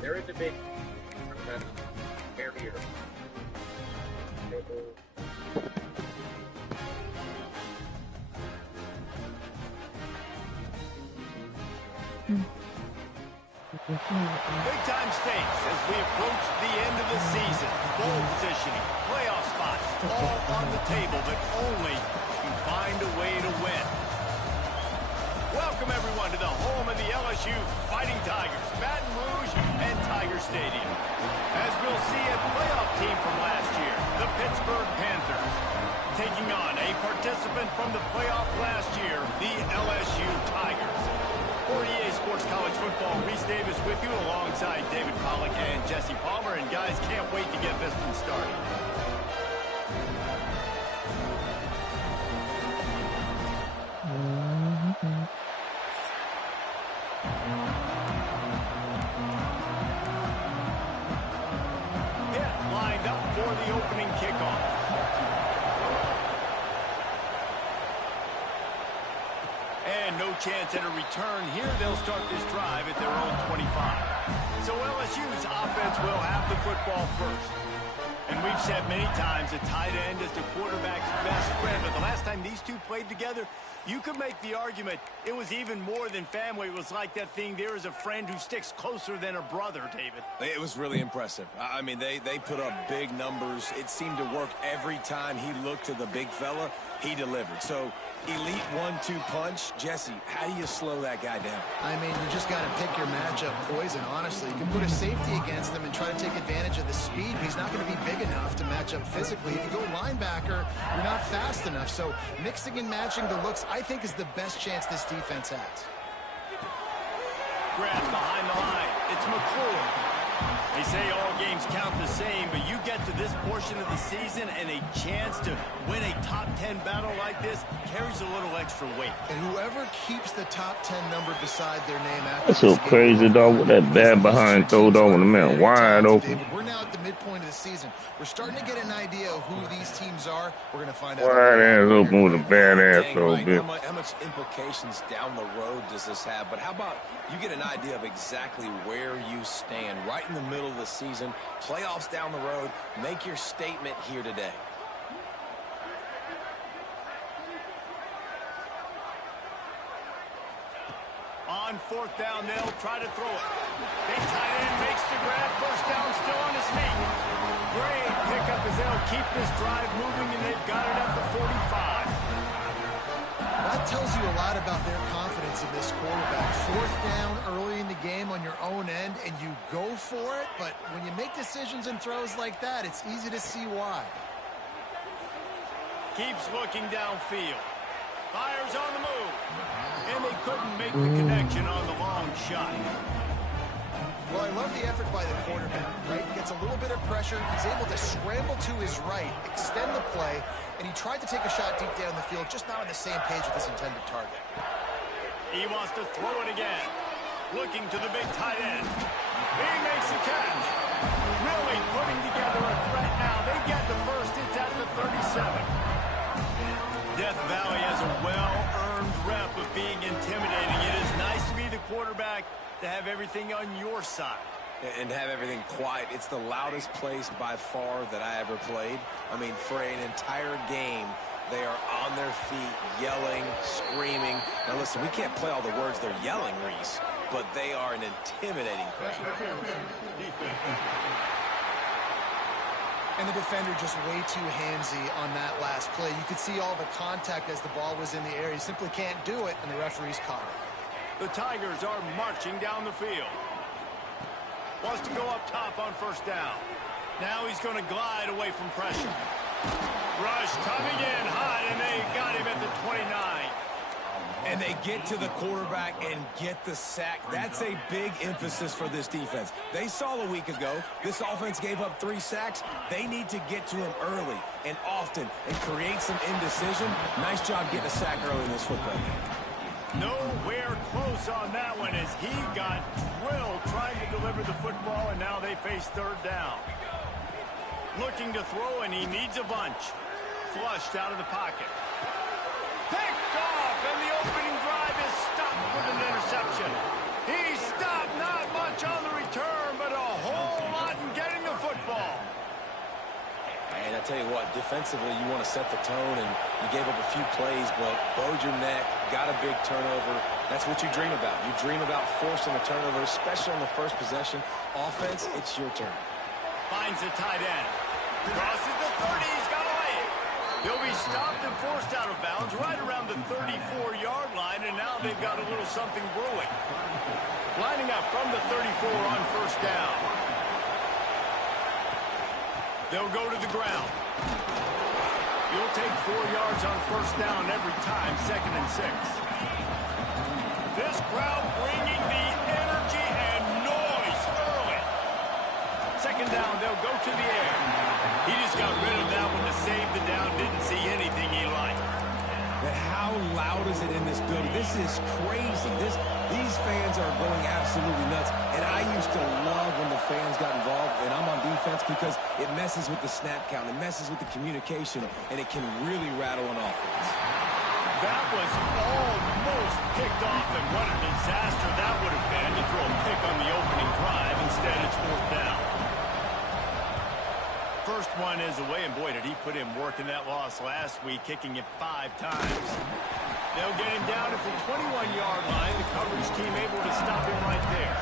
There is a big barrier. Big time stakes as we approach the end of the season. Bowl positioning, playoff spots, all on the table, but only if you find a way to win. Welcome everyone to the home of the LSU Fighting Tigers, Baton Rouge and Tiger Stadium. As we'll see, a playoff team from last year, the Pittsburgh Panthers, taking on a participant from the playoff last year, the LSU Tigers. For EA Sports College Football, Reese Davis with you alongside David Pollack and Jesse Palmer. And guys, can't wait to get this one started. Pitt lined up for the opening kickoff. And no chance at a return here. They'll start this drive at their own 25. So LSU's offense will have the football first. And we've said many times a tight end is the quarterback's best friend. But the last time these two played together, you could make the argument it was even more than family. It was like that thing, there is a friend who sticks closer than a brother, David. It was really impressive. I mean, they put up big numbers. It seemed to work every time he looked to the big fella. He delivered. So, elite 1-2 punch. Jesse, how do you slow that guy down? I mean, you just got to pick your matchup poison, honestly. You can put a safety against him and try to take advantage of the speed, but he's not going to be big enough to match up physically. If you go linebacker, you're not fast enough. So mixing and matching the looks, I think, is the best chance this defense has. Grab behind the line. It's McClure. They say all games count the same, but you get to this portion of the season and a chance to win a top 10 battle like this carries a little extra weight. And whoever keeps the top 10 number beside their name after that's so crazy, dog, with that bad behind throw, dog, when the man wide open. We're now at the midpoint of the season. We're starting to get an idea of who these teams are. We're going to find out. Wide ass open with a bad ass throw, right. bitch. How much implications down the road does this have? But how about you get an idea of exactly where you stand right in the middle of the season, playoffs down the road, make your statement here today. On fourth down, they'll try to throw it. Big tight end makes the grab. First down, still on his feet. Great pickup as they'll keep this drive moving, and they've got it at the 45. That tells you a lot about their confidence in this quarterback. Fourth down early in the game on your own end, and you go for it, but when you make decisions and throws like that, it's easy to see why. Keeps looking downfield. Fires on the move. And they couldn't make the connection on the long shot. Well, I love the effort by the quarterback, right? Gets a little bit of pressure. He's able to scramble to his right, extend the play, and he tried to take a shot deep down the field, just not on the same page with his intended target. He wants to throw it again. Looking to the big tight end. He makes the catch. Really putting together a threat now. They get the first. It's at the 37. Death Valley has a well-earned rep of being intimidating. It is nice to be the quarterback, to have everything on your side. And have everything quiet. It's the loudest place by far that I ever played. I mean, for an entire game, they are on their feet, yelling, screaming. Now listen, we can't play all the words they're yelling, Reese, but they are an intimidating crowd. And the defender just way too handsy on that last play. You could see all the contact as the ball was in the air. He simply can't do it, and the referee's caught it. The Tigers are marching down the field. Wants to go up top on first down. Now he's going to glide away from pressure. Rush coming in hot, and they got him at the 29. And they get to the quarterback and get the sack. That's a big emphasis for this defense. They saw a week ago, this offense gave up 3 sacks. They need to get to him early and often and create some indecision. Nice job getting a sack early in this football game. Nowhere close on that one as he got drilled trying to deliver the football, and now they face third down. Looking to throw, and he needs a bunch. flushed out of the pocket. Picked off, and the opening drive is stopped with an interception. He stopped not much on the return, but a whole lot in getting the football. And I tell you what, defensively, you want to set the tone, and you gave up a few plays, but bowed your neck, got a big turnover. That's what you dream about. You dream about forcing a turnover, especially on the first possession. Offense, it's your turn. Finds the tight end. Crosses the 30. He's got a leg. He'll be stopped and forced out of bounds right around the 34-yard line, and now they've got a little something brewing. Lining up from the 34 on first down. They'll go to the ground. You'll take 4 yards on first down every time, 2nd and 6. This crowd bringing the energy and noise early. 2nd down, they'll go to the air. He just got rid of that one to save the down. Didn't see anything he liked. But how loud is it in this building? This is crazy. These fans are going absolutely nuts. And I used to love when the fans got involved, and I'm on defense because it messes with the snap count. It messes with the communication, and it can really rattle an offense. That was almost picked off, and what a disaster that would have been to throw a pick on the opening drive. Instead, it's 4th down. First one is away, and boy, did he put in work in that loss last week, kicking it 5 times. They'll get him down at the 21-yard line. The coverage team able to stop him right there.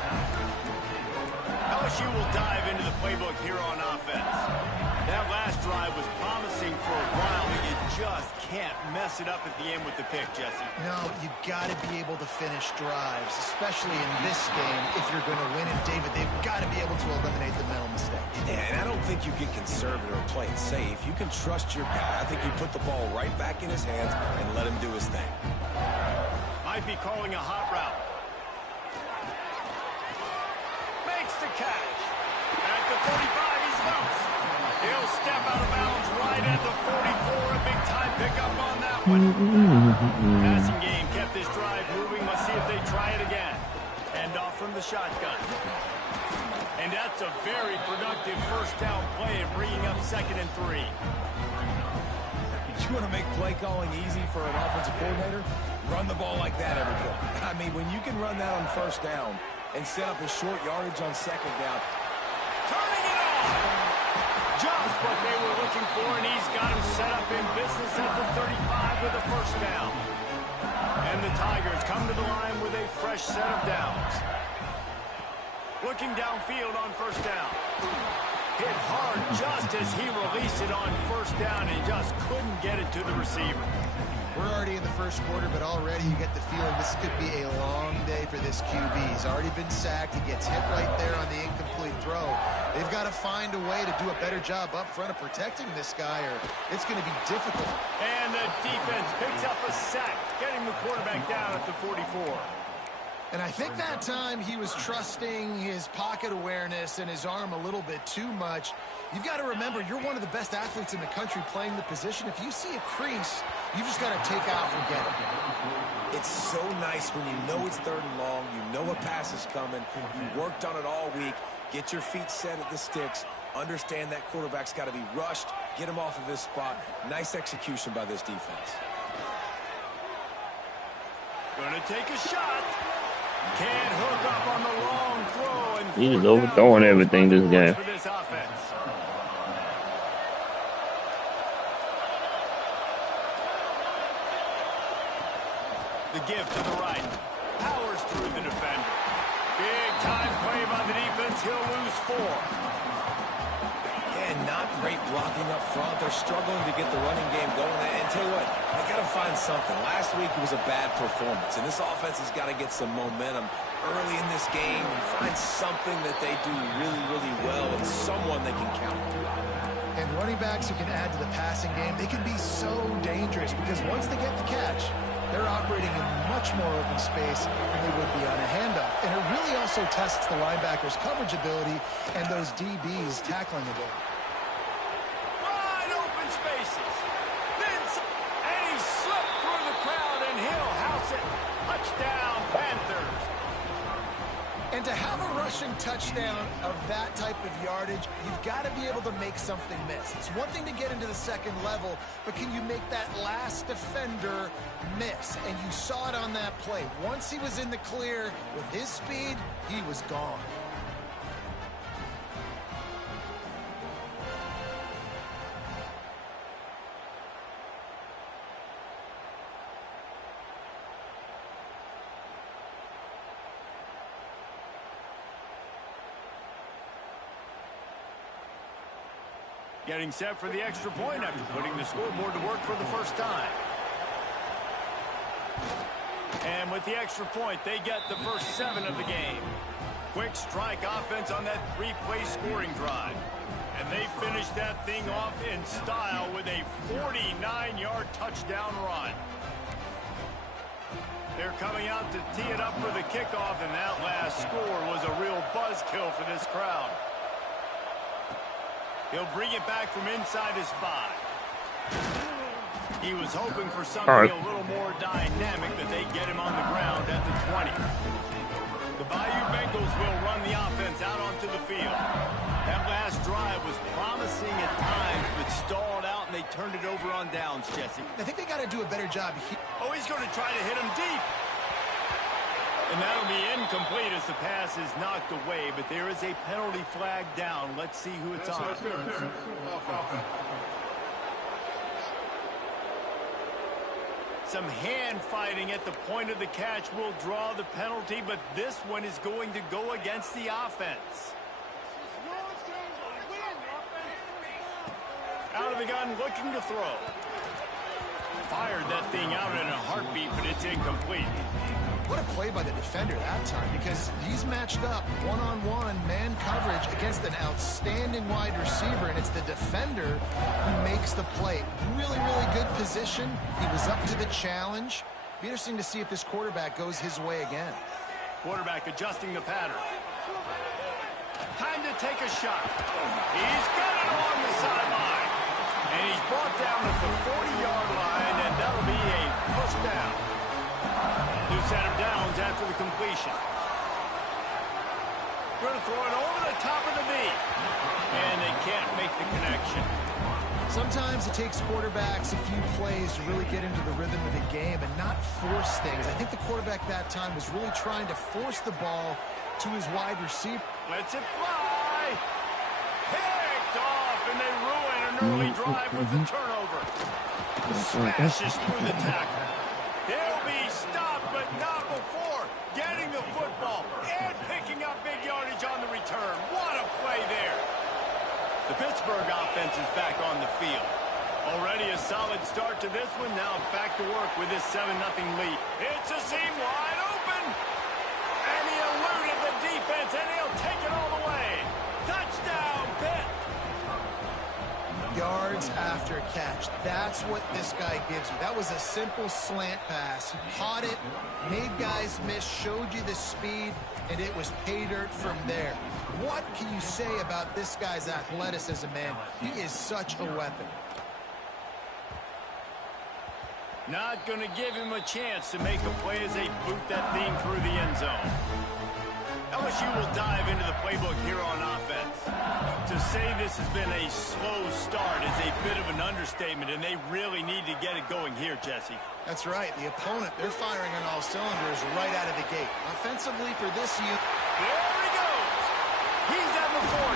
LSU will dive into the playbook here on offense. That last drive was promising for a while, but you just can't mess it up at the end with the pick, Jesse. No, you got to be able to finish drives, especially in this game. If you're going to win it, David, they've got to be able to eliminate the mental mistakes. Yeah, and I don't think you get conservative or play it safe. You can trust your guy. I think you put the ball right back in his hands and let him do his thing. Might be calling a hot route. Makes the catch. At the 35, he's loose. He'll step out of bounds right at the 44. A big-time pickup on that one. Passing game kept this drive moving. Let's see if they try it again. Hand off from the shotgun. And that's a very productive first down play and bringing up 2nd and 3. You want to make play calling easy for an offensive coordinator? Run the ball like that every play. I mean, when you can run that on first down and set up a short yardage on 2nd down. Turning it on! Just what they were looking for, and he's got him set up in business at the 35 with a first down. And the Tigers come to the line with a fresh set of downs. Looking downfield on first down. Hit hard just as he released it on first down and just couldn't get it to the receiver. We're already in the first quarter, but already you get the feeling this could be a long day for this QB. He's already been sacked. He gets hit right there on the incomplete throw. They've got to find a way to do a better job up front of protecting this guy, or it's going to be difficult. And the defense picks up a sack, getting the quarterback down at the 44. And I think that time he was trusting his pocket awareness and his arm a little bit too much. You've got to remember, you're one of the best athletes in the country playing the position. If you see a crease, you've just got to take off and get it. It's so nice when you know it's 3rd and long, you know a pass is coming, you worked on it all week, get your feet set at the sticks, understand that quarterback's got to be rushed, get him off of his spot. Nice execution by this defense. Gonna take a shot. Can't hook up on the long throw. And He is overthrowing everything this game. for this offense. The give to the right. Powers through the defender. Big time play by the defense. He'll lose 4. And not great blocking up front. They're struggling to get the running game going. And tell you what, they got to find something. Last week it was a bad performance, and this offense has got to get some momentum early in this game and find something that they do really, really well and someone they can count on. And running backs who can add to the passing game, they can be so dangerous because once they get the catch, they're operating in much more open space than they would be on a handoff. And it really also tests the linebackers' coverage ability and those DBs' tackling ability. Wide open spaces. And he slipped through the crowd, and he'll house it. Touchdown, Panthers. And And to have a rushing touchdown of that type of yardage, you've got to be able to make something miss. It's one thing to get into the second level, but can you make that last defender miss? And you saw it on that play. Once he was in the clear with his speed, he was gone. Getting set for the extra point after putting the scoreboard to work for the first time. And with the extra point, they get the first 7 of the game. Quick strike offense on that 3-play scoring drive. And they finish that thing off in style with a 49-yard touchdown run. They're coming out to tee it up for the kickoff, and that last score was a real buzzkill for this crowd. He'll bring it back from inside his 5. He was hoping for something a little more dynamic, but they get him on the ground at the 20. The Bayou Bengals will run the offense out onto the field. That last drive was promising at times, but stalled out, and they turned it over on downs, Jesse. I think they got to do a better job here. Oh, he's going to try to hit him deep. And that'll be incomplete as the pass is knocked away, but there is a penalty flag down. Let's see who it's on. Some hand fighting at the point of the catch will draw the penalty, but this one is going to go against the offense. Out of the gun, looking to throw. Fired that thing out in a heartbeat, but it's incomplete. What a play by the defender that time, because he's matched up one-on-one man coverage against an outstanding wide receiver, and it's the defender who makes the play. Really, really good position. He was up to the challenge. Be interesting to see if this quarterback goes his way again. Quarterback adjusting the pattern. Time to take a shot. He's got it along the sideline. And he's brought down at the 40-yard line, and that'll be a first down. New set of downs after the completion. Going to throw it over the top of the knee. And they can't make the connection. Sometimes it takes quarterbacks a few plays to really get into the rhythm of the game and not force things. I think the quarterback that time was really trying to force the ball to his wide receiver. Lets it fly. Picked off, and they ruin an early drive with the turnover. Smashes through the tackle. He'll be stopped, but not before getting the football and picking up big yardage on the return. What a play there. The Pittsburgh offense is back on the field. Already a solid start to this one. Now back to work with this 7-0 lead. It's a seam wide open. And he eluded the defense, and he'll take it all the way. Touchdown, Pitt. Yards after catch. That's what this guy gives you. That was a simple slant pass. He caught it, made guys miss, showed you the speed, and it was pay dirt from there. What can you say about this guy's athleticism, man? He is such a weapon. Not going to give him a chance to make a play as they boot that thing through the end zone. LSU will dive into the playbook here on offense. To say this has been a slow start is a bit of an understatement, and they really need to get it going here, Jesse. That's right. The opponent, they're firing on all cylinders right out of the gate. Offensively for this unit. There he goes. He's at the 40.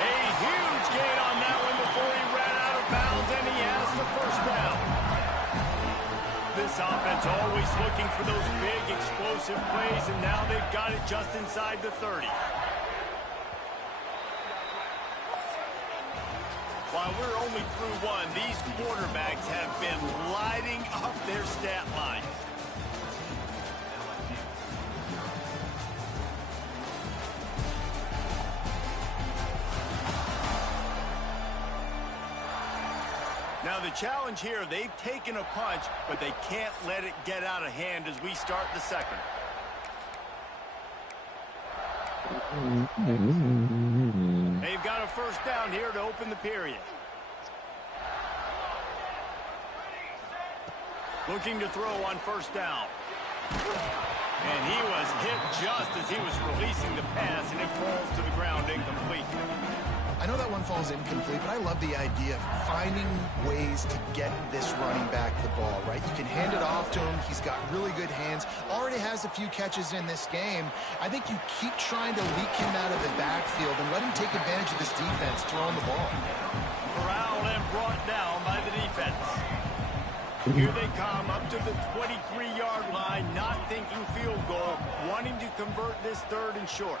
A huge gain on that one before he ran out of bounds, and he has the first down. This offense always looking for those big, explosive plays, and now they've got it just inside the 30. While we're only through one, these quarterbacks have been lighting up their stat lines. Now the challenge here, they've taken a punch, but they can't let it get out of hand as we start the second. They've got a first down here to open the period. Looking to throw on first down. And he was hit just as he was releasing the pass, and it falls to the ground incomplete. I know that one falls incomplete, but I love the idea of finding ways to get this running back the ball, right? You can hand it off to him. He's got really good hands. Already has a few catches in this game. I think you keep trying to leak him out of the backfield and let him take advantage of this defense throwing the ball. Corralled and brought down by the defense. Here they come up to the 23-yard line, not thinking field goal, wanting to convert this 3rd and short.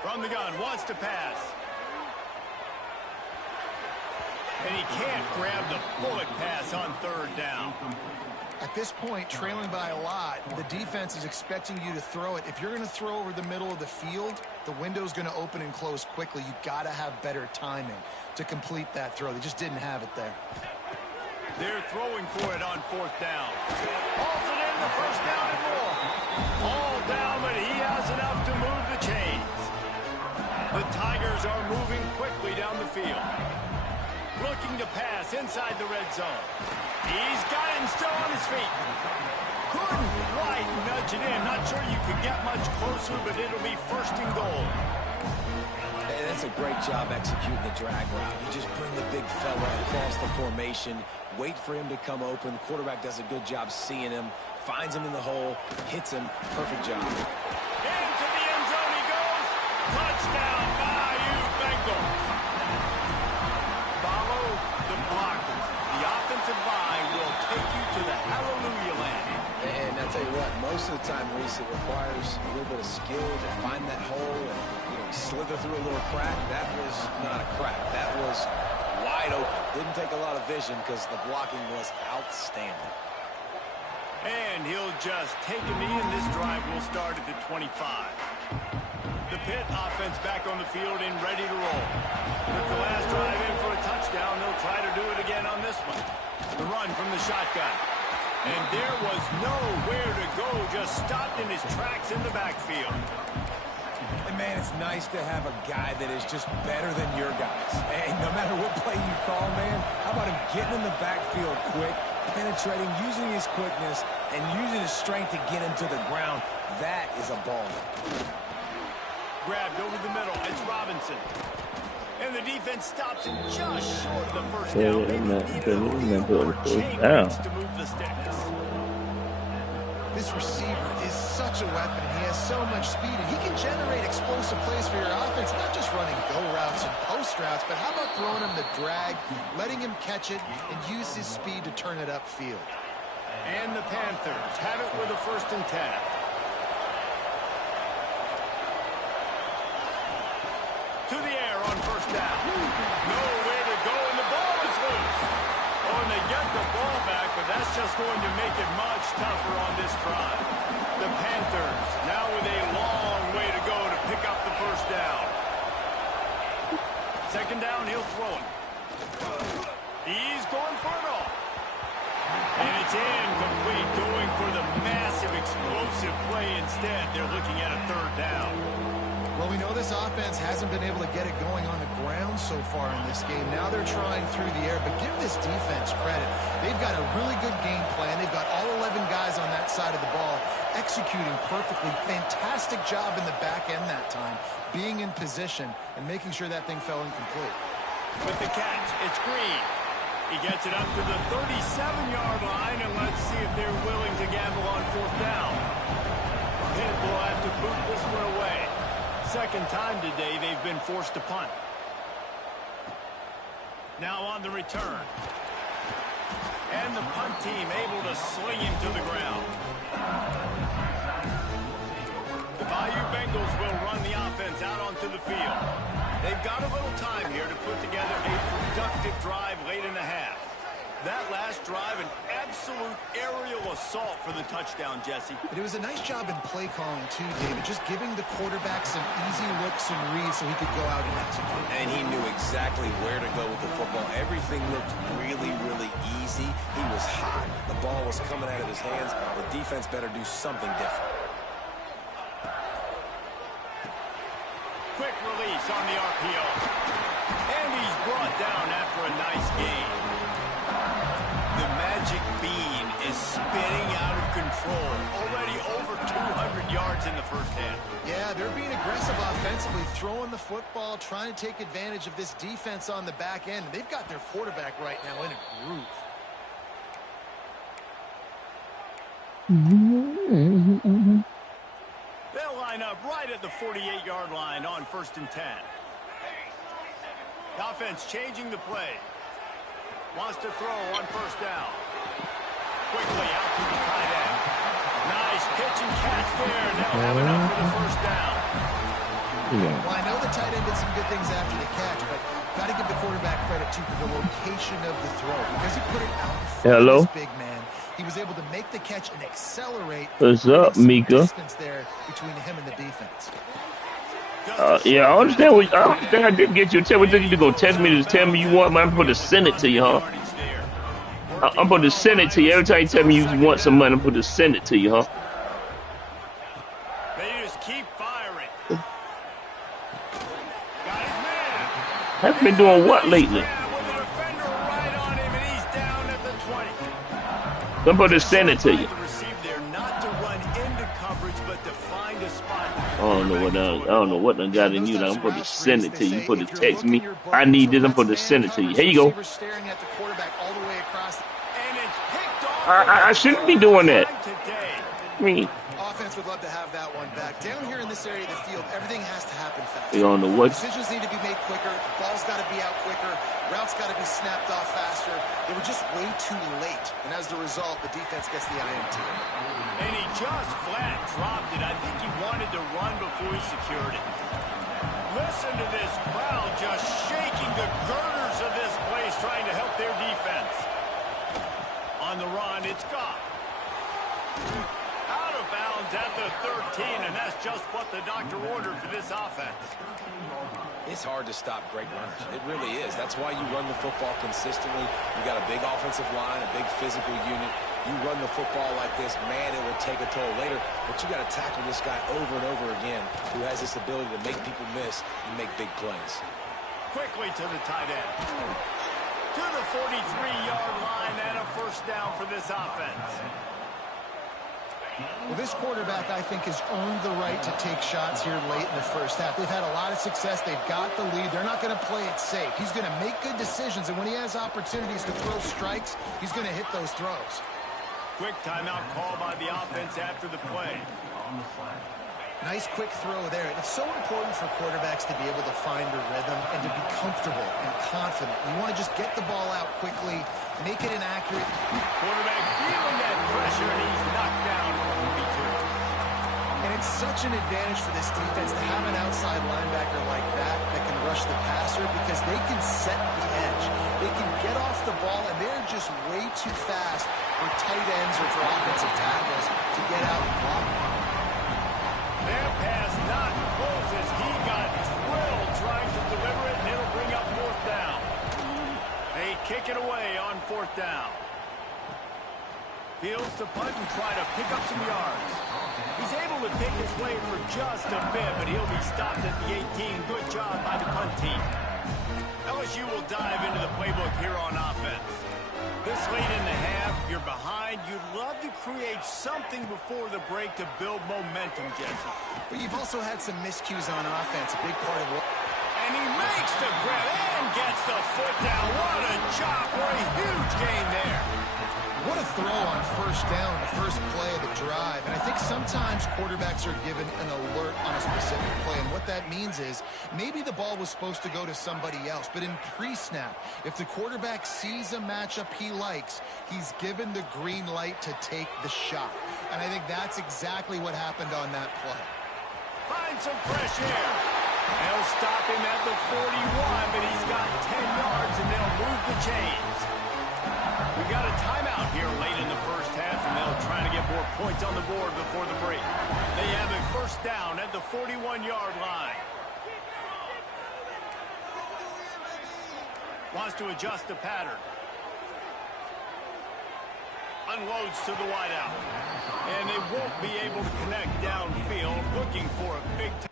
From the gun, wants to pass. And he can't grab the bullet pass on 3rd down. At this point, trailing by a lot, the defense is expecting you to throw it. If you're going to throw over the middle of the field, the window's going to open and close quickly. You've got to have better timing to complete that throw. They just didn't have it there. They're throwing for it on 4th down. Hauls it in, the 1st down and more. All down, but he has enough to move the chains. The Tigers are moving quickly down the field. Looking to pass inside the red zone. He's got him still on his feet. Couldn't quite nudge it in. Not sure you could get much closer, but it'll be 1st and goal. Hey, that's a great job executing the drag route. You just bring the big fella across the formation, wait for him to come open. Quarterback does a good job seeing him, finds him in the hole, hits him. Perfect job. Into the end zone he goes. Touchdown, Bayou Bengals. Follow the blockers. The offensive line will take you to the hallelujah land. And I tell you what, most of the time, Reese, it requires a little bit of skill to find that hole and slither through a little crack. That was not a crack. That was wide open. Didn't take a lot of vision because the blocking was outstanding. And he'll just take a knee, and this drive will start at the 25. The Pitt offense back on the field and ready to roll. With the last drive in for a touchdown, they'll try to do it again on this one. The run from the shotgun. And there was nowhere to go, just stopped in his tracks in the backfield. And man, it's nice to have a guy that is just better than your guys. And no matter what play you call, man, how about him getting in the backfield quick, penetrating, using his quickness, and using his strength to get him to the ground. That is a ball. Grabbed over the middle. It's Robinson. And the defense stops him just short of the 1st down. Maybe needed a few more chains to move the sticks. This receiver is such a weapon. He has so much speed, and he can generate explosive plays for your offense, not just running go routes and post routes, but how about throwing him the drag, letting him catch it, and use his speed to turn it upfield. And the Panthers have it with a 1st and 10. To the air on 1st down. Nowhere to go, and the ball is loose. Oh, and they get the ball back, but that's just going to make it much tougher on this drive. The Panthers now with a long way to go to pick up the 1st down. 2nd down, he'll throw it. He's going for it all. And it's incomplete, going for the massive explosive play instead. They're looking at a 3rd down. Well, we know this offense hasn't been able to get it going on the ground so far in this game. Now they're trying through the air, but give this defense credit. They've got a really good game plan. They've got all 11 guys on that side of the ball executing perfectly. Fantastic job in the back end that time, being in position and making sure that thing fell incomplete. With the catch, it's Green. He gets it up to the 37-yard line, and let's see if they're willing to gamble on 4th down. Pitt will have to boot this one away. 2nd time today they've been forced to punt. Now on the return. And the punt team able to sling him to the ground. The Bayou Bengals will run the offense out onto the field. They've got a little time here to put together a productive drive late in the half. That last drive, an absolute aerial assault for the touchdown, Jesse. But it was a nice job in play calling, too, David, just giving the quarterback some easy looks and reads so he could go out and execute. And he knew exactly where to go with the football. Everything looked really, really easy. He was hot. The ball was coming out of his hands. The defense better do something different. Quick release on the RPO. And he's brought down after a nice game. The magic bean is offensively, throwing the football, trying to take advantage of this defense on the back end. They've got their quarterback right now in a groove. They'll line up right at the 48-yard line on 1st and 10. The offense changing the play. Wants to throw on 1st down. Quickly out to the tight end. Nice pitch and catch there. They'll have enough for the 1st down. Well, I know the tight end did some good things after the catch, but got to give the quarterback credit, too, for the location of the throw. Because he put it out in front of this big man, he was able to make the catch and accelerate. What's up, Mika? Distance there between him and the defense. Yeah, I understand. I didn't get you. Tell me you to go text me to tell me you want. I'm supposed to send it to you, huh? I'm supposed to send it to you. Every time you tell me you want some money, I'm supposed to send it to you, huh? They just keep firing. Got his man. I've been doing what lately? I'm supposed to send it to you. I don't know what I got in you. I'm supposed to send it to you. You supposed to text me. I need this. I'm supposed to send it to you. Here you go. I shouldn't be doing that. I mean, offense would love to have that one back. Down here in this area of the field, everything has to happen fast. You don't know what. Decisions need to be made quicker. Ball's got to be out quicker. Routes got to be snapped off faster. They were just way too late. And as the result, the defense gets the INT. And he just flat dropped it. I think he wanted to run before he secured it. Listen to this crowd just shaking the girders of this place, trying to help their defense. On the run, it's Goff. Out of bounds at the 13, and that's just what the doctor ordered for this offense. It's hard to stop great runners. It really is. That's why you run the football consistently. You got a big offensive line, a big physical unit. You run the football like this, man, it will take a toll later. But you got to tackle this guy over and over again who has this ability to make people miss and make big plays. Quickly to the tight end. To the 43-yard line and a 1st down for this offense. Well, this quarterback, I think, has earned the right to take shots here late in the 1st half. They've had a lot of success. They've got the lead. They're not going to play it safe. He's going to make good decisions, and when he has opportunities to throw strikes, he's going to hit those throws. Quick timeout call by the offense after the play. Nice quick throw there. It's so important for quarterbacks to be able to find a rhythm and to be comfortable and confident. You want to just get the ball out quickly, make it inaccurate. Quarterback feeling that pressure, and he's knocked down for 42. And it's such an advantage for this defense to have an outside linebacker like that can rush the passer because they can set the edge. They can get off the ball, and they're just way too fast for tight ends or for offensive tackles to get out and block. Their pass not close as he got drilled trying to deliver it, and it'll bring up 4th down. They kick it away on 4th down. Fields to punt and try to pick up some yards. He's able to pick his way for just a bit, but he'll be stopped at the 18. Good job by the punt team. LSU will dive into the playbook here on offense. This late in the half, you're behind. You'd love to create something before the break to build momentum, Jesse. But you've also had some miscues on offense, a big part of what... And he makes the grab and gets the foot down. What a chop for a huge gain there. What a throw on 1st down, the first play of the drive. And I think sometimes quarterbacks are given an alert on a specific play. And what that means is maybe the ball was supposed to go to somebody else. But in pre-snap, if the quarterback sees a matchup he likes, he's given the green light to take the shot. And I think that's exactly what happened on that play. Find some fresh air. They'll stop him at the 41, but he's got 10 yards, and they'll move the chains. We got a timeout here late in the 1st half, and they'll try to get more points on the board before the break. They have a 1st down at the 41-yard line. Wants to adjust the pattern. Unloads to the wideout. And they won't be able to connect downfield, looking for a big time.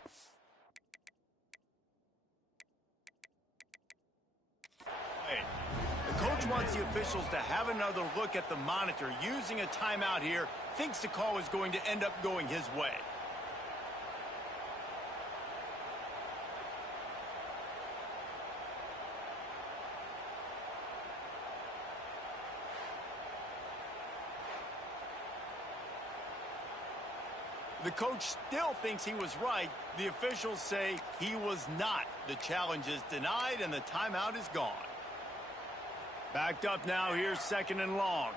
Coach wants the officials to have another look at the monitor. Using a timeout here, thinks the call is going to end up going his way. The coach still thinks he was right. The officials say he was not. The challenge is denied, and the timeout is gone. Backed up now. Here's 2nd and long.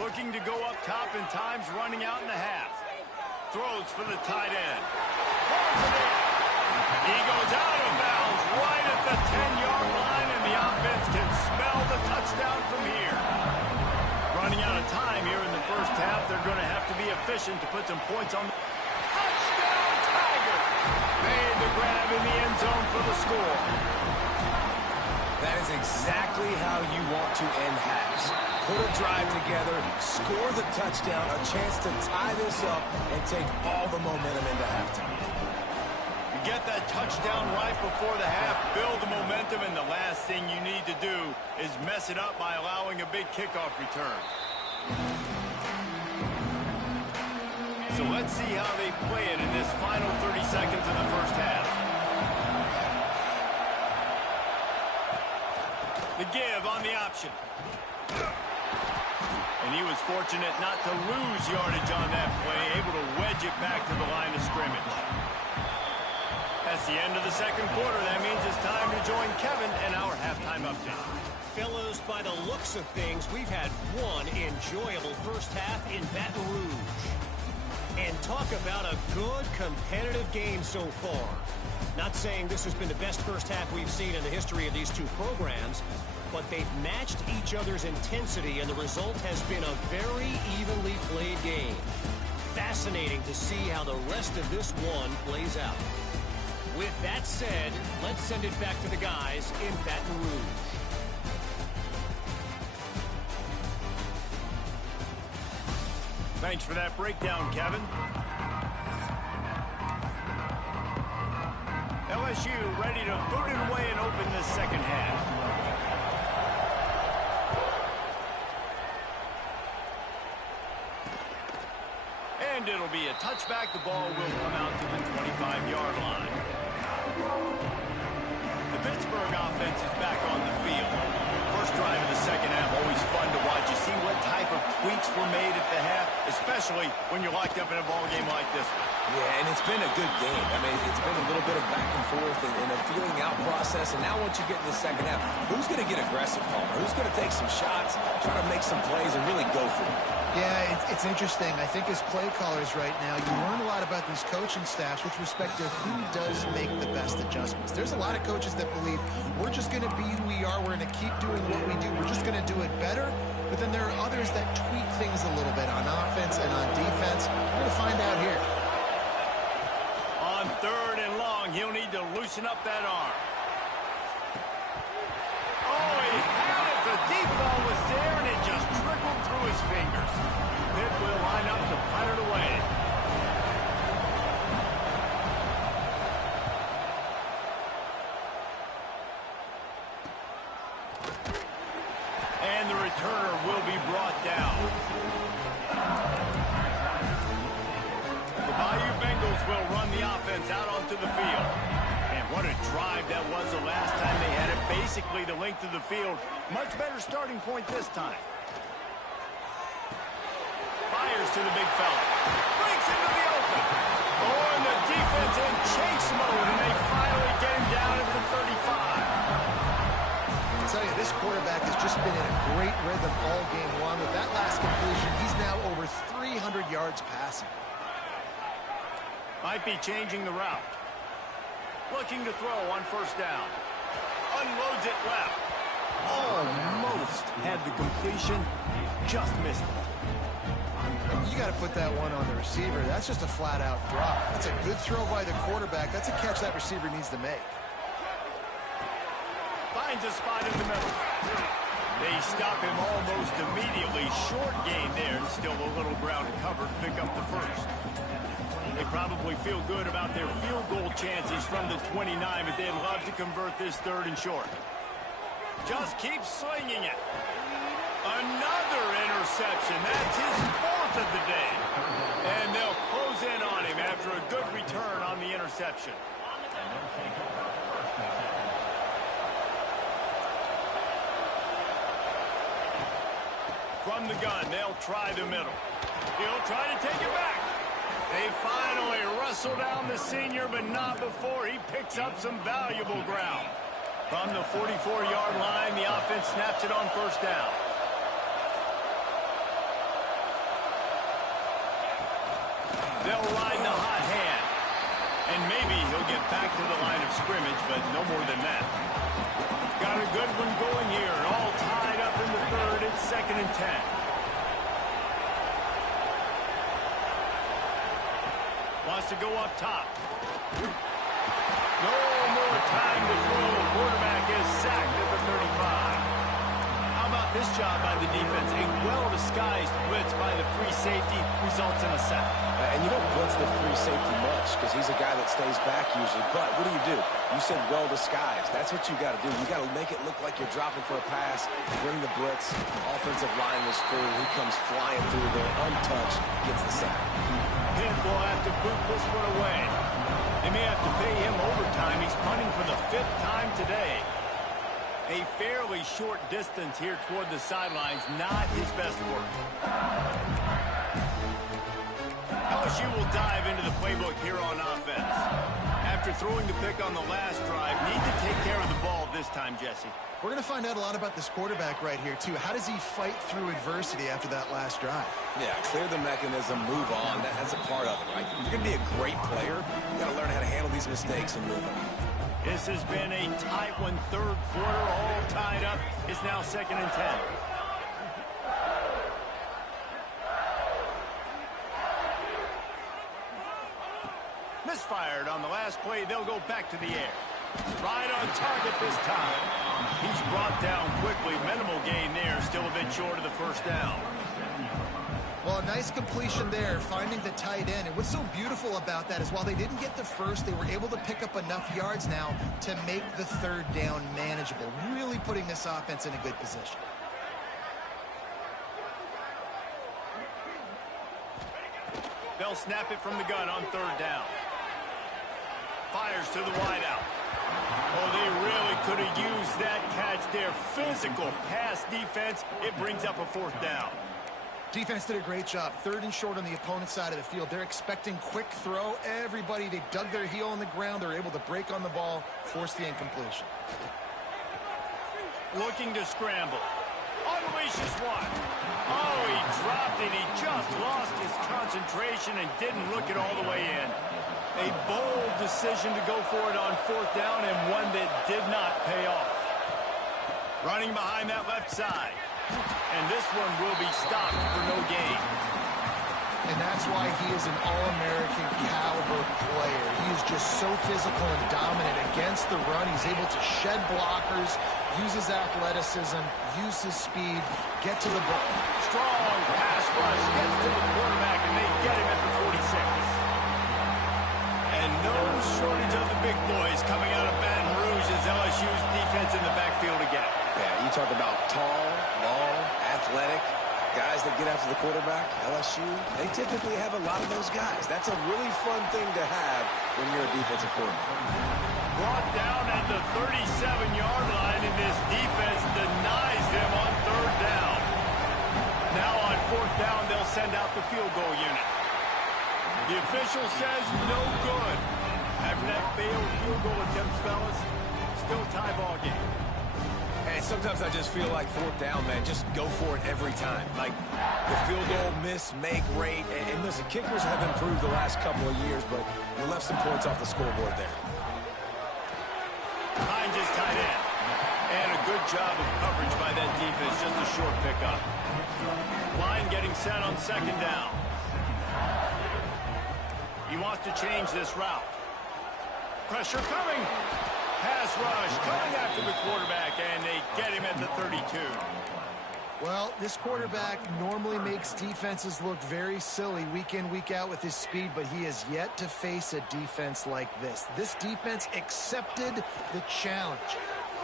Looking to go up top, and time's running out in the half. Throws for the tight end. He goes out of bounds right at the 10-yard line, and the offense can smell the touchdown from here. Running out of time here in the first half. They're going to have to be efficient to put some points on the touchdown. Tiger made the grab in the end zone for the score. That is exactly how you want to end halves. Put a drive together, score the touchdown, a chance to tie this up, and take all the momentum into halftime. You get that touchdown right before the half, build the momentum, and the last thing you need to do is mess it up by allowing a big kickoff return. So let's see how they play it in this final 30 seconds of the first half. The give on the option. And he was fortunate not to lose yardage on that play, able to wedge it back to the line of scrimmage. That's the end of the second quarter. That means it's time to join Kevin and our halftime update. Fellows, by the looks of things, we've had one enjoyable first half in Baton Rouge. And talk about a good competitive game so far. Not saying this has been the best first half we've seen in the history of these two programs, but they've matched each other's intensity, and the result has been a very evenly played game. Fascinating to see how the rest of this one plays out. With that said, let's send it back to the guys in Baton Rouge. Thanks for that breakdown, Kevin. LSU ready to boot it away and open this second half. And it'll be a touchback. The ball will come out to the 25-yard line. The Pittsburgh offense is back on the field. First drive of the second half, always fun to watch. You see what type of tweaks were made at the half, especially when you're locked up in a ball game like this one. Yeah, and it's been a good game. I mean, it's been a little bit of back and forth and a feeling out process. And now once you get in the second half, who's going to get aggressive, Palmer? Who's going to take some shots, try to make some plays, and really go for it? Yeah, it's interesting. I think as play callers right now, you learn a lot about these coaching staffs with respect to who does make the best adjustments. There's a lot of coaches that believe we're just going to be who we are. We're going to keep doing what we do. We're just going to do it better. But then there are others that tweak things a little bit on offense and on defense. We're going to find out here. On 3rd and long, he'll need to loosen up that arm. Oh, he had it. The deep ball was there, and it just trickled through his fingers. Pitt will line up to punt it away. And the returner will be brought down. The Bayou Bengals will run the offense out onto the field. And what a drive that was the last time they had it. Basically the length of the field. Much better starting point this time. Fires to the big fella. Breaks into the open. Oh, and the defense in chase mode, and they finally get him down at the 35. I tell you, this quarterback has just been in a great rhythm all game long. With that last completion, he's now over 300 yards passing. Might be changing the route. Looking to throw on first down. Unloads it left. Almost had the completion. Just missed it. You got to put that one on the receiver. That's just a flat-out drop. That's a good throw by the quarterback. That's a catch that receiver needs to make. Finds a spot in the middle. They stop him almost immediately. Short gain there, and still a little ground to cover to pick up the first. They probably feel good about their field goal chances from the 29, but they'd love to convert this 3rd and short. Just keep slinging it. Another interception. That's his 4th of the day. And they'll close in on him after a good return on the interception. From the gun, they'll try the middle. He'll try to take it back. They finally wrestle down the senior, but not before he picks up some valuable ground. From the 44-yard line, the offense snaps it on first down. They'll ride the hot hand. And maybe he'll get back to the line of scrimmage, but no more than that. Got a good one going here. All tied up in the third. It's 2nd and 10. Wants to go up top. No more time to throw. Quarterback is sacked at the 35. How about this job by the defense? A well-disguised blitz by the free safety results in a sack. And you don't blitz the free safety much because he's a guy that stays back usually. But what do? You said well-disguised. That's what you got to do. You got to make it look like you're dropping for a pass, bring the blitz. Offensive line was full. He comes flying through there, untouched, gets the sack. Pitt will have to boot this one away. They may have to pay him overtime. He's punting for the 5th time today. A fairly short distance here toward the sidelines, not his best work. LSU will dive into the playbook here on offense. After throwing the pick on the last drive, need to take care of the ball this time, Jesse. We're going to find out a lot about this quarterback right here, too. How does he fight through adversity after that last drive? Yeah, clear the mechanism, move on. That's a part of it, right? If you're going to be a great player, you got to learn how to handle these mistakes and move on. This has been a tight one, third quarter, all tied up. It's now 2nd and 10. Misfired on the last play. They'll go back to the air. Right on target this time. He's brought down quickly. Minimal gain there. Still a bit short of the first down. Well, a nice completion there, finding the tight end. And what's so beautiful about that is while they didn't get the first, they were able to pick up enough yards now to make the 3rd down manageable, really putting this offense in a good position. They'll snap it from the gun on 3rd down. Fires to the wideout. Oh, they really could have used that catch there. Physical pass defense. It brings up a 4th down. Defense did a great job. 3rd and short on the opponent's side of the field. They're expecting quick throw. Everybody, they dug their heel on the ground. They're able to break on the ball, force the incompletion. Looking to scramble. Unleashes one. Oh, he dropped it. He just lost his concentration and didn't look it all the way in. A bold decision to go for it on 4th down and one that did not pay off. Running behind that left side. And this one will be stopped for no gain. And that's why he is an All-American caliber player. He is just so physical and dominant against the run. He's able to shed blockers, use his athleticism, use his speed, get to the ball. Strong pass rush, gets to the quarterback, and they get him at the 46. And no shortage of the big boys coming out of Baton Rouge as LSU's defense in the backfield again. Yeah, you talk about tall, long, athletic, guys that get after the quarterback. LSU, they typically have a lot of those guys. That's a really fun thing to have when you're a defensive coordinator. Brought down at the 37-yard line, and this defense denies them on 3rd down. Now on 4th down, they'll send out the field goal unit. The official says no good. After that failed field goal attempt, fellas, still tie ball game. And sometimes I just feel like 4th down, man, just go for it every time. Like the field goal miss, make rate. And listen, kickers have improved the last couple of years, but we left some points off the scoreboard there. Hines is tight end. And a good job of coverage by that defense, just a short pickup. Line getting set on 2nd down. He wants to change this route. Pressure coming. Pass rush coming after the quarterback, and they get him at the 32. Well, this quarterback normally makes defenses look very silly week in, week out with his speed, but he has yet to face a defense like this. This defense accepted the challenge.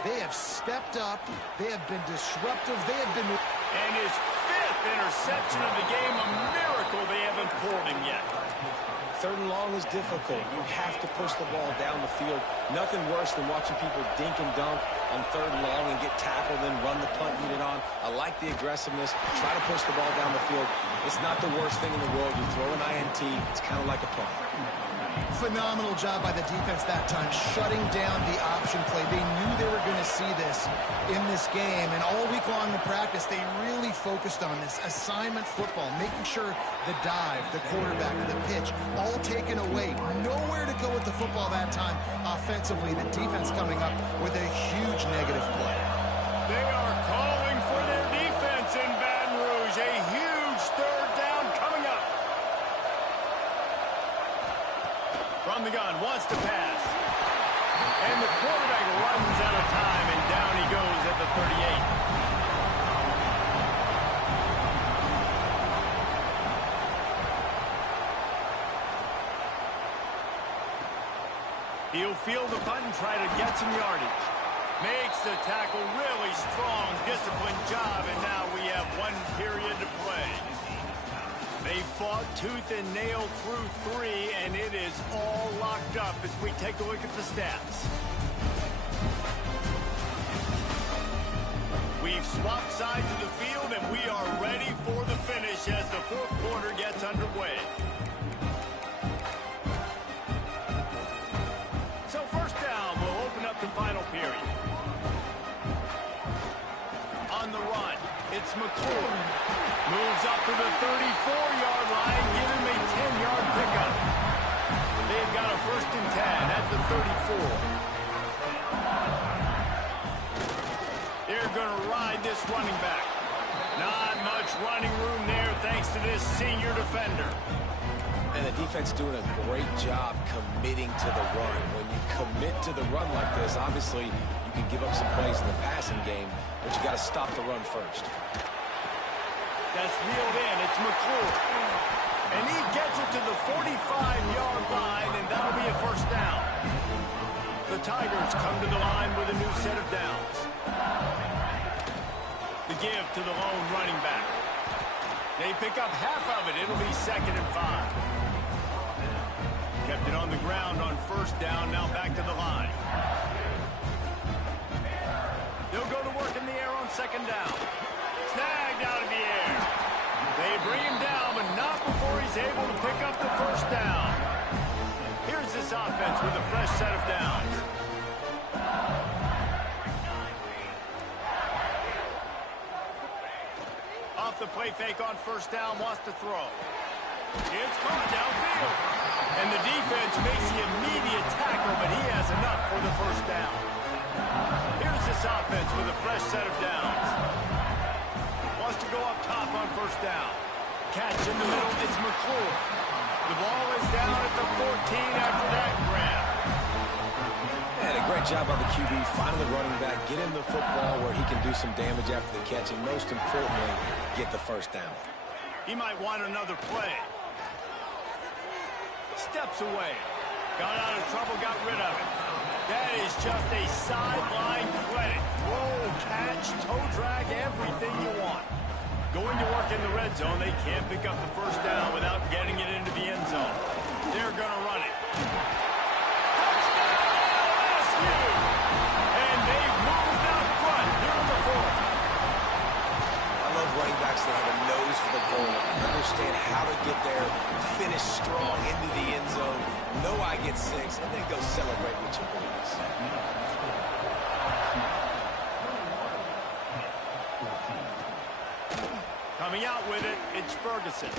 They have stepped up. They have been disruptive. They have been... And his 5th interception of the game, a miracle they haven't pulled him yet. 3rd and long is difficult. You have to push the ball down the field. Nothing worse than watching people dink and dunk on 3rd and long and get tackled, then run the punt unit on. I like the aggressiveness. Try to push the ball down the field. It's not the worst thing in the world. You throw an INT, it's kind of like a punt. Phenomenal job by the defense that time, shutting down the option play. They knew they were going to see this in this game, and all week long in practice, they really focused on this assignment football, making sure the dive, the quarterback, the pitch, all taken away. Nowhere to go with the football that time offensively. The defense coming up with a huge negative play. They are calling for their defense in Baton Rouge. A huge 3rd down coming up. From the gun, wants to pass. And the quarterback runs out of time, and down he goes at the 38. He'll field the punt and try to get some yardage. Makes the tackle really strong, disciplined job, and now we have 1 period to play. They fought tooth and nail through 3, and it is all locked up as we take a look at the stats. We've swapped sides of the field, and we are ready for the finish as the 4th quarter gets underway. So 1st down will open up the final period. On the run, it's McClure. Moves up to the 34-yard line, give him a 10-yard pickup. They've got a 1st and 10 at the 34. They're going to ride this running back. Not much running room there thanks to this senior defender. And the defense doing a great job committing to the run. When you commit to the run like this, obviously you can give up some plays in the passing game, but you got to stop the run first. That's reeled in. It's McClure. And he gets it to the 45-yard line, and that'll be a 1st down. The Tigers come to the line with a new set of downs. The give to the lone running back. They pick up half of it. It'll be 2nd and 5. Kept it on the ground on 1st down. Now back to the line. They'll go to work in the air on 2nd down. Snagged out of the air. They bring him down, but not before he's able to pick up the 1st down. Here's this offense with a fresh set of downs. Off the play fake on 1st down, wants to throw. It's caught downfield. And the defense makes the immediate tackle, but he has enough for the 1st down. Here's this offense with a fresh set of downs. Wants to go up top on 1st down. Catch in the middle, it's McClure. The ball is down at the 14 after that grab. And a great job by the QB, finding the running back, get him the football where he can do some damage after the catch, and most importantly, get the 1st down. He might want another play. Steps away. Got out of trouble, got rid of it. That is just a sideline credit. Roll, catch, toe drag, everything you want. Going to work in the red zone, they can't pick up the 1st down without getting it into the end zone. They're going to run it. Touchdown, LSU! And they've moved out front here in the 4th. I love running backs that have a nose for the goal, understand how to get there, finish strong into the end zone, know I get 6, and then go celebrate with your boys. Coming out with it, it's Ferguson.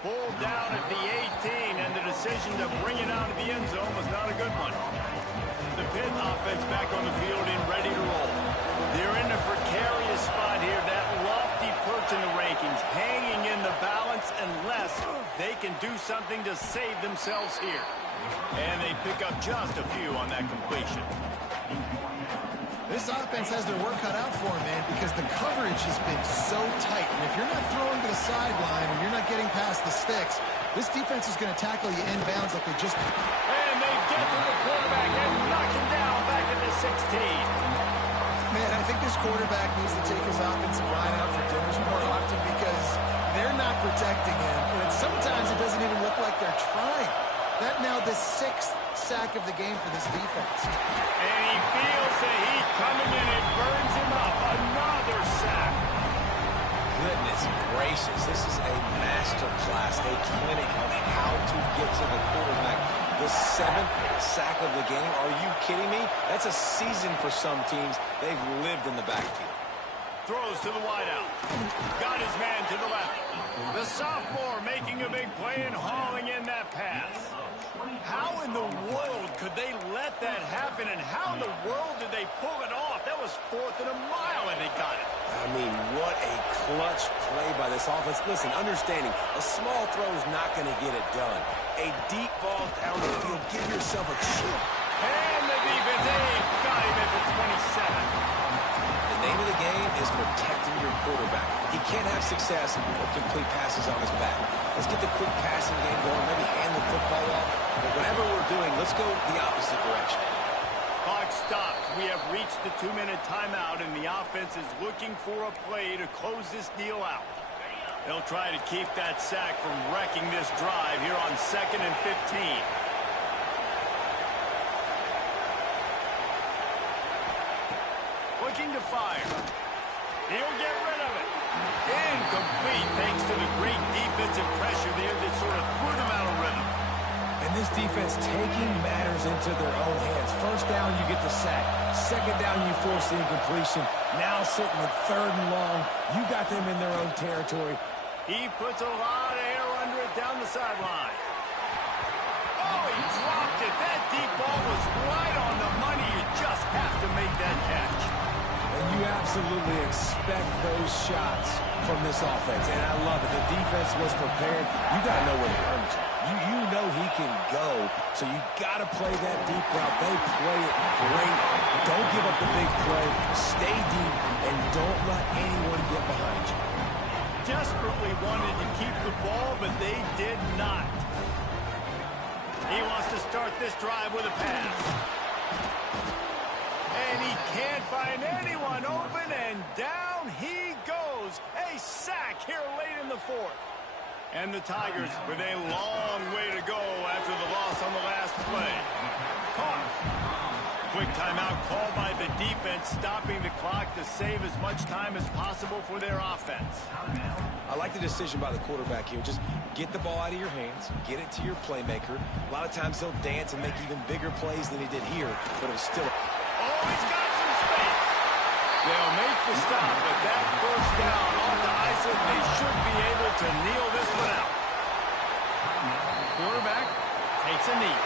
Pulled down at the 18, and the decision to bring it out of the end zone was not a good one. The Pitt offense back on the field and ready to roll. They're in a precarious spot here, that lofty perch in the rankings, hanging in the balance unless they can do something to save themselves here. And they pick up just a few on that completion. This offense has their work cut out for them, man, because the coverage has been so tight. And if you're not throwing to the sideline and you're not getting past the sticks, this defense is going to tackle you inbounds like they just... And they get to the quarterback and knock him down back at the 16. Man, I think this quarterback needs to take his offensive line out for dinners more often because they're not protecting him. And sometimes it doesn't even look like they're trying. That now the 6th sack of the game for this defense. And he feels the heat coming in. It burns him up. Another sack. Goodness gracious, this is a master class, a clinic on how to get to the quarterback. The 7th sack of the game. Are you kidding me? That's a season for some teams. They've lived in the backfield. Throws to the wideout. Got his man to the left. The sophomore making a big play and hauling in that pass. How in the world could they let that happen, and how in the world did they pull it off? That was 4th and a mile, and they got it. I mean, what a clutch play by this offense. Listen, understanding, a small throw is not going to get it done. A deep ball down the field, give yourself a chip. And the defense, got him at the 27. The name of the game is protecting your quarterback. He can't have success or complete passes on his back. Let's get the quick passing game going, maybe hand the football off. But whatever we're doing, let's go the opposite direction. Clock stops. We have reached the 2-minute timeout, and the offense is looking for a play to close this deal out. They'll try to keep that sack from wrecking this drive here on 2nd and 15. Looking to fire. He'll get rid of it. Incomplete thanks to the great defensive pressure there that sort of threw them out of rhythm. And this defense taking matters into their own hands. First down, you get the sack. Second down, you force the incompletion. Now sitting at 3rd and long, you got them in their own territory. He puts a lot of air under it down the sideline. Oh, he dropped it. That deep ball was right on the money. You just have to make that catch. And you absolutely expect those shots from this offense. And I love it. The defense was prepared. You got to know where the runners are. You know he can go, so you got to play that deep route. They play it great. Don't give up the big play. Stay deep, and don't let anyone get behind you. Desperately wanted to keep the ball, but they did not. He wants to start this drive with a pass. And he can't find anyone open, and down he goes. A sack here late in the 4th. And the Tigers with a long way to go after the loss on the last play. Caught. Quick timeout called by the defense, stopping the clock to save as much time as possible for their offense. I like the decision by the quarterback here. Just get the ball out of your hands, get it to your playmaker. A lot of times he'll dance and make even bigger plays than he did here, but it was still... Oh, he's got some space. They'll make the stop, but that first down on the ice, they should be able to kneel this one out. The quarterback takes a knee.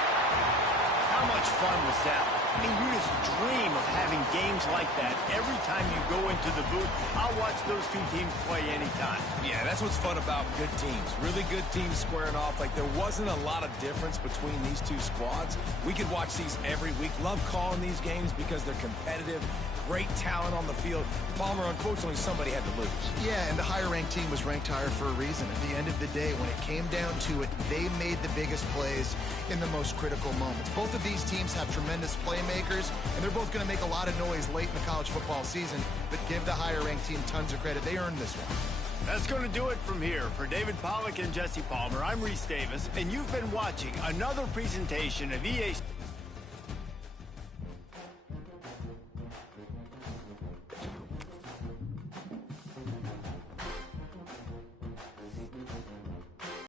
How much fun was that? I mean, you just dream of having games like that every time you go into the booth. I'll watch those two teams play anytime. Yeah, that's what's fun about good teams. Really good teams squaring off. Like, there wasn't a lot of difference between these two squads. We could watch these every week. Love calling these games because they're competitive. Great talent on the field. Palmer, unfortunately, somebody had to lose. Yeah, and the higher-ranked team was ranked higher for a reason. At the end of the day, when it came down to it, they made the biggest plays in the most critical moments. Both of these teams have tremendous playmakers, and they're both going to make a lot of noise late in the college football season, but give the higher-ranked team tons of credit. They earned this one. That's going to do it from here. For David Pollack and Jesse Palmer, I'm Reese Davis, and you've been watching another presentation of EA...